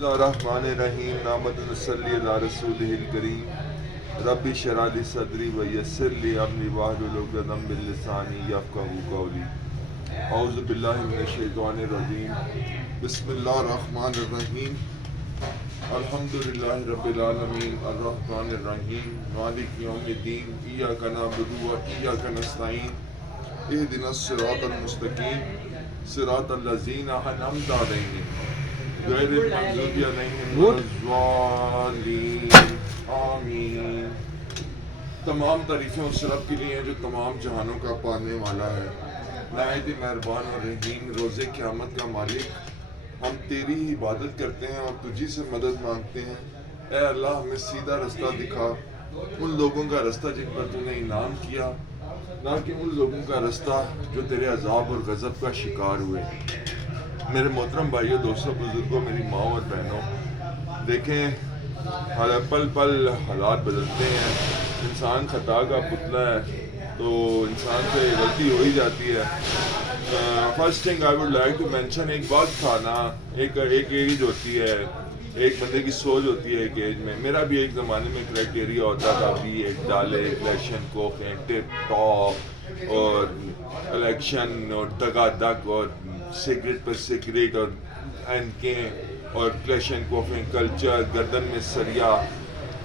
الرحمن الرحیم نحمد نصلی علی رسولہ الکریم ربی اشرح لی صدری ویسر لی امری واحلل عقدۃ من لسانی یفقہوا قولی اعوذ باللہ من الشیطان الرجیم بسم اللہ الرحمن الرحیم الحمدللہ رب العالمین الرحمن الرحیم مالک یوم الدین ایاک نعبد و ایاک نستعین اہدنا الصراط المستقیم صراط الذین انعمت علیہم غیر المغضوب علیہم ولا الضالین آمین۔ تمام تعریفیں اس رب کے لیے ہیں جو تمام جہانوں کا پالنے والا ہے، نہایت مہربان اور رحیم، روز قیامت کا مالک۔ ہم تیری ہی عبادت کرتے ہیں اور تجھی سے مدد مانگتے ہیں۔ اے اللہ، ہمیں سیدھا رستہ دکھا، ان لوگوں کا رستہ جن پر تو نے انعام کیا، نہ کہ ان لوگوں کا رستہ جو تیرے عذاب اور غضب کا شکار ہوئے۔ میرے محترم بھائیوں، دوستوں، بزرگوں، میری ماں اور بہنوں، دیکھیں پل پل حالات بدلتے ہیں، انسان خطا کا پتلا ہے تو انسان سے غلطی ہو ہی جاتی ہے۔ First thing I would like to mention, ایک بات تھا نا، ایک ایج ہوتی ہے، ایک بندے کی سوچ ہوتی ہے ایک ایج میں۔ میرا بھی ایک زمانے میں کرائٹیریا ہوتا تھا، بی ایک ڈالے الیکشن کوکیں ٹپ ٹاپ اور الیکشن اور دگا دگ اور سگریٹ پر سگریٹ اور اینکیں اور کلیشن کوفیں کلچر، گردن میں سریا۔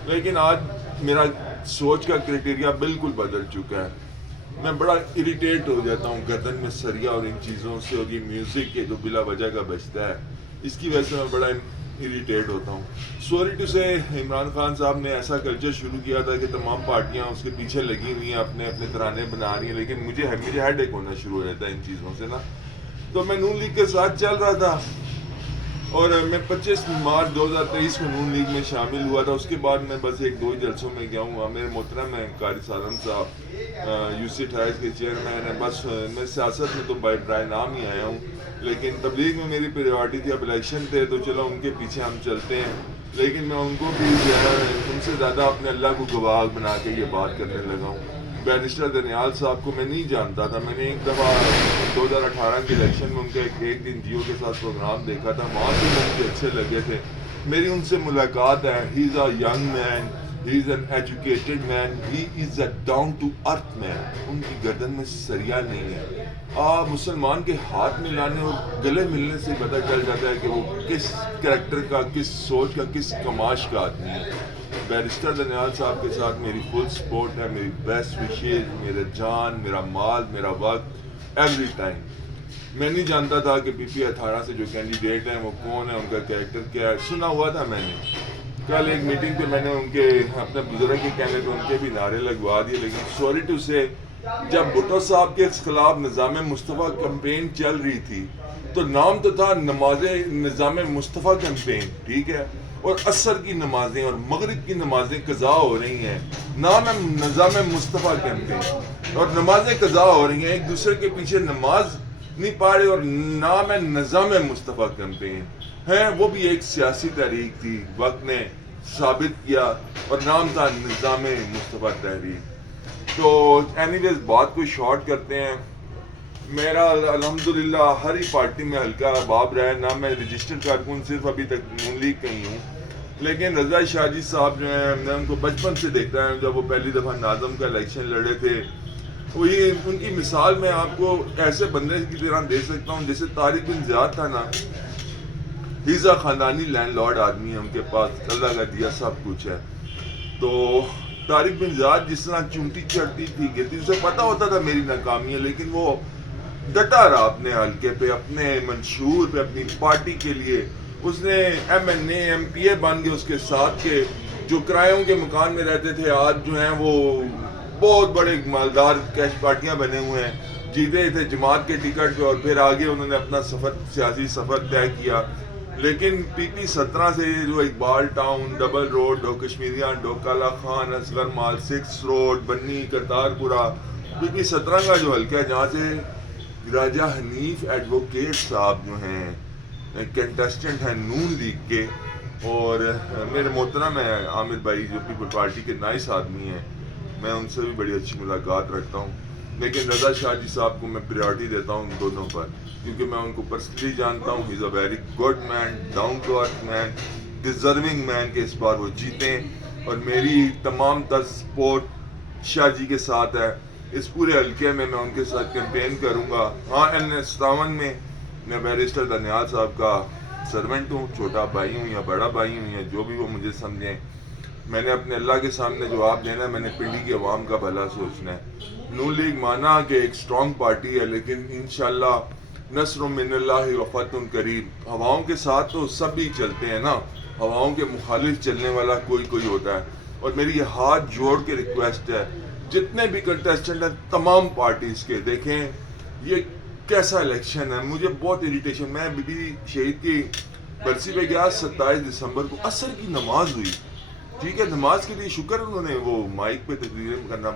لیکن آج میرا سوچ کا کرائٹیریا بالکل بدل چکا ہے۔ میں بڑا اریٹیٹ ہو جاتا ہوں گردن میں سریا اور ان چیزوں سے، اور یہ میوزک کے جو بلا وجہ کا بجتا ہے، اس کی وجہ سے میں بڑا اریٹیٹ ہوتا ہوں۔ سوری ٹو سے، عمران خان صاحب نے ایسا کلچر شروع کیا تھا کہ تمام پارٹیاں اس کے پیچھے لگی ہوئی ہیں، اپنے اپنے ترانے بنا رہی ہیں، لیکن مجھے ہیڈ ایک ہونا شروع ہو جاتا ہے ان چیزوں سے نا۔ تو میں نون لیگ کے ساتھ چل رہا تھا اور میں 25 مارچ 2023 کو نون لیگ میں شامل ہوا تھا۔ اس کے بعد میں بس ایک دو ہی جلسوں میں گیا ہوں۔ میرے محترم ہیں قاری سالم صاحب، UC28 کے چیئرمین ہیں۔ بس میں سیاست میں تو برائے نام ہی آیا ہوں، لیکن تبلیغ میں میری پریورٹی تھی۔ اب الیکشن تھے تو چلو ان کے پیچھے ہم چلتے ہیں، لیکن میں ان کو بھی ان سے زیادہ اپنے اللہ کو گواہ بنا کے یہ بات کرنے لگا ہوں۔ بیرسٹر دانیال صاحب کو میں نہیں جانتا تھا، میں نے ایک دفعہ 2018 کے الیکشن میں ان کا ایک دن جیو کے ساتھ پروگرام دیکھا تھا، وہاں سے مجھے اچھے لگے تھے۔ میری ان سے ملاقات ہے۔ He is a young man, he is an educated man, he is a down to earth man. ان کی گردن میں سریا نہیں ہے۔ مسلمان کے ہاتھ ملانے اور گلے ملنے سے پتہ چل جاتا ہے کہ وہ کس کریکٹر کا، کس سوچ کا، کس کماش کا آدمی ہے۔ بیرسٹر دانیال صاحب کے ساتھ میری فل سپورٹ ہے، میری بیسٹ وشیز، میرا جان، میرا مال، میرا وقت، ایوری ٹائم۔ میں نہیں جانتا تھا کہ PP18 سے جو کینڈیڈیٹ ہیں وہ کون ہے، ان کا کریکٹر کیا ہے۔ سنا ہوا تھا میں نے، کل ایک میٹنگ پہ میں نے ان کے اپنے بزرگ کے کہنے پہ ان کے بھی نعرے لگوا دیے، لیکن سوری ٹو سے، جب بھٹو صاحب کے خلاف نظام مصطفیٰ کمپین چل رہی تھی تو نام تو تھا نظام مصطفیٰ کمپین، ٹھیک ہے، اور عصر کی نمازیں اور مغرب کی نمازیں قضا ہو رہی ہیں، نام ہے نظام مصطفیٰ کیمپین، اور نمازیں قضا ہو رہی ہیں، ایک دوسرے کے پیچھے نماز نہیں پا رہے، اور نام ہے نظام مصطفیٰ کیمپین ہے۔ وہ بھی ایک سیاسی تحریک تھی، وقت نے ثابت کیا، اور نام تھا نظام مصطفیٰ تحریک۔ تو اینی ویز بات کو شارٹ کرتے ہیں۔ میرا الحمدللہ ہر ہی پارٹی میں ہلکا باب رہا ہے، نہ میں رجسٹرڈ کارکن صرف ابھی تک نون لیگ کا ہی ہوں، لیکن رضا شاہ جی صاحب جو ہیں، میں ان کو بچپن سے دیکھتا ہوں، جب وہ پہلی دفعہ ناظم کا الیکشن لڑے تھے، وہی ان کی مثال میں آپ کو ایسے بندے کی طرح دے سکتا ہوں جیسے طارق بن زیاد تھا نا۔ ہیزا خاندانی لینڈ لارڈ آدمی ہے، ان کے پاس اللہ کا دیا سب کچھ ہے۔ تو طارق بن زیاد جس طرح چونٹی چڑھتی تھی گرتی، اسے پتا ہوتا تھا میری ناکامی ہے، لیکن وہ ڈٹا رہا اپنے حلقے پہ، اپنے منشور پہ، اپنی پارٹی کے لیے۔ اس نے MNA MPA بن گئے اس کے ساتھ کے، جو کرایوں کے مکان میں رہتے تھے آج جو ہیں وہ بہت بڑے مالدار کیش پارٹیاں بنے ہوئے ہیں، جیتے تھے جماعت کے ٹکٹ پہ، اور پھر آگے انہوں نے اپنا سیاسی سفر طے کیا۔ لیکن PP17 سے جو Iqbal town, double road, do کشمیریاں، ڈو کالا خان، اصغر مال، 6 روڈ، بنی، کرتارپورہ، PP17 کا جو حلقہ ہے، جہاں سے راجہ حنیف ایڈوکیٹ صاحب جو ہیں کنٹسٹنٹ ہیں نون لیگ کے، اور میرے محترم ہیں عامر بھائی جو پیپل پارٹی کے نائس آدمی ہیں، میں ان سے بھی بڑی اچھی ملاقات رکھتا ہوں۔ لیکن رضا شاہ جی صاحب کو میں پریورٹی دیتا ہوں ان دونوں پر، کیونکہ میں ان کو پرسنلی جانتا ہوں. He is a very good man, down to earth man, deserving man کہ اس بار وہ جیتیں. اور میری تمام تر سپورٹ شاہ جی کے ساتھ ہے. اس پورے حلقے میں ان کے ساتھ کیمپین کروں گا. ہاں N57 میں بیرسٹر دانیال صاحب کا سرونٹ ہوں، چھوٹا بھائی ہوں یا بڑا بھائی ہوں یا جو بھی وہ مجھے سمجھیں. میں نے اپنے اللہ کے سامنے جواب دینا ہے، میں نے پنڈی کی عوام کا بھلا سوچنا ہے. نون لیگ مانا کہ ایک اسٹرانگ پارٹی ہے، لیکن انشاءاللہ نصر من اللہ و فتح قریب. ہواؤں کے ساتھ تو سب ہی چلتے ہیں نا، ہواؤں کے مخالف چلنے والا کوئی ہوتا ہے. اور میری یہ ہاتھ جوڑ کے ریکویسٹ ہے جتنے بھی کنٹیسٹنٹ ہیں تمام پارٹیز کے، دیکھیں یہ کیسا الیکشن ہے. مجھے بہت اریٹیشن، میں بی بی شہید کی برسی پہ گیا 27 دسمبر کو، عصر کی نماز ہوئی. ٹھیک ہے، نماز کے لیے شکر انہوں نے وہ مائک پہ تقریر کرنا